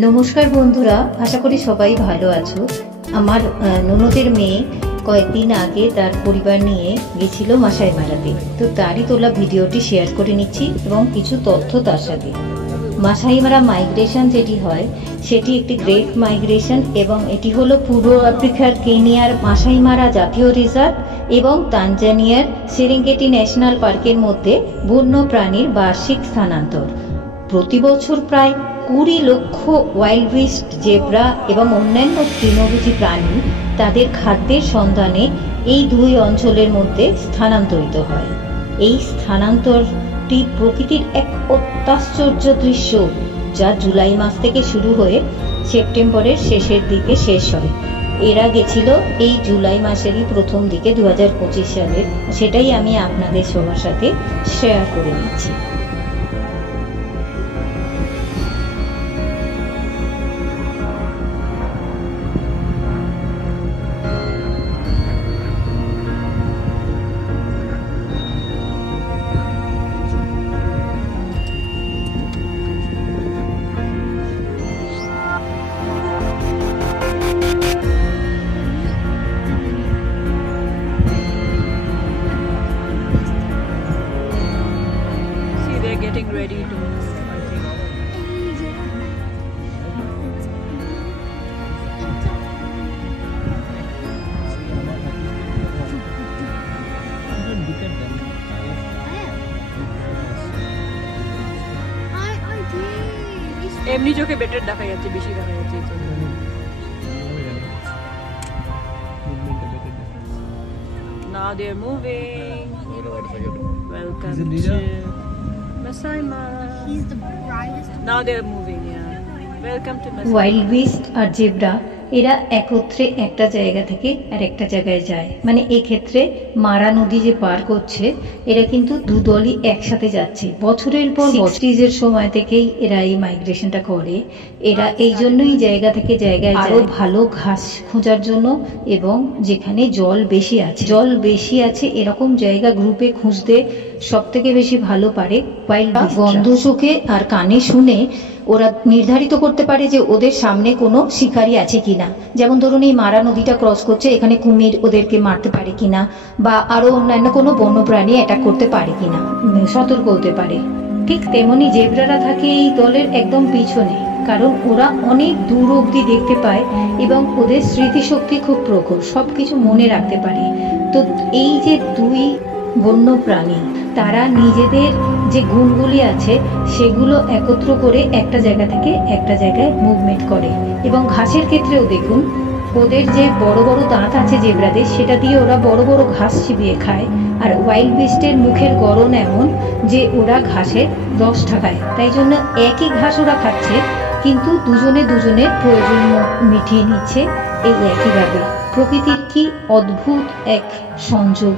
নমস্কার বন্ধুরা, আশা করি সবাই ভালো আছো। আমার ননদের মেয়ে কয়েকদিন আগে তার পরিবার নিয়ে গেছিল মাসাই মারাতে, তো তারই তোলা ভিডিওটি শেয়ার করে নিচ্ছি এবং কিছু তথ্য তার সাথে। মাসাই মারা মাইগ্রেশন যেটি হয় সেটি একটি গ্রেট মাইগ্রেশন এবং এটি হলো পূর্ব আফ্রিকার কেনিয়ার মাসাই মারা জাতীয় রিজার্ভ এবং তানজানিয়ার সেরেঙ্গেটি ন্যাশনাল পার্কের মধ্যে বন্য প্রাণীর বার্ষিক স্থানান্তর। প্রতি বছর প্রায় 20 লক্ষ ওয়াইল্ড বিস্ট, জেব্রা এবং অন্যান্য তৃণভোজী প্রাণী তাদের খাদ্যের সন্ধানে এই দুই অঞ্চলের মধ্যে স্থানান্তরিত হয়। এই স্থানান্তরটি প্রকৃতির এক অত্যাশ্চর্য দৃশ্য, যা জুলাই মাস থেকে শুরু হয়ে সেপ্টেম্বরের শেষের দিকে শেষ হয়। এরা গেছিল এই জুলাই মাসেরই প্রথম দিকে 2025 সালের, সেটাই আমি আপনাদের সবার সাথে শেয়ার করে নিচ্ছি। Getting ready to move, I think. এমনি চোখে বেটার দেখা যাচ্ছে, বেশি দেখা যাচ্ছে। Now they're moving. Welcome to Masai Mara. He's the brightest. Now they're moving, yeah. Welcome to Masai Mara. Wild beast আর জেব্রা এরা একত্রে একটা জায়গা থেকে আর একটা জায়গায় যায়, মানে এক্ষেত্রে মারা নদী যে পার করছে, এরা কিন্তু দুদলই একসাথে যাচ্ছে। বছরের পর 60s সময় থেকেই এরা এই মাইগ্রেশনটা করে। এরা এই জন্যই জায়গা থেকে জায়গায় আরো ভালো ঘাস খোঁজার জন্য এবং যেখানে জল বেশি আছে এরকম জায়গা গ্রুপে খুঁজতে সব থেকে বেশি ভালো পারে ওয়াইল্ড বিস্ট। গন্ধ চোখে আর কানে শুনে ওরা নির্ধারিত করতে পারে যে ওদের সামনে কোনো শিকারী আছে কিনা। যেমন ধরুন এই মারা নদীটা ক্রস করছে, এখানে কুমির ওদেরকে মারতে পারে কিনা বা আরো অন্যান্য কোনো বন্য প্রাণী অ্যাটাক করতে পারে কিনা, সতর্ক হতে পারে। ঠিক তেমনি জেব্রারা থাকে এই দলের একদম পিছনে, কারণ ওরা অনেক দূর অবধি দেখতে পায় এবং ওদের স্মৃতিশক্তি খুব প্রখর, সবকিছু মনে রাখতে পারে। তো এই যে দুই বন্য প্রাণী, তারা নিজেদের যে গুণগুলি আছে সেগুলো একত্র করে একটা জায়গা থেকে একটা জায়গায় মুভমেন্ট করে। এবং ঘাসের ক্ষেত্রেও দেখুন, ওদের যে বড় বড় দাঁত আছে জেব্রাদের, সেটা দিয়ে ওরা বড় বড় ঘাস চিবিয়ে খায়। আর ওয়াইল্ড বিস্টের মুখের গড়ন এমন যে ওরা ঘাসের রসটা খায়, তাই জন্য একই ঘাস ওরা খাচ্ছে, কিন্তু দুজনে দুজনের প্রয়োজন মিটিয়ে নিচ্ছে এই একইভাবে। প্রকৃতির কি অদ্ভুত এক সংযোগ।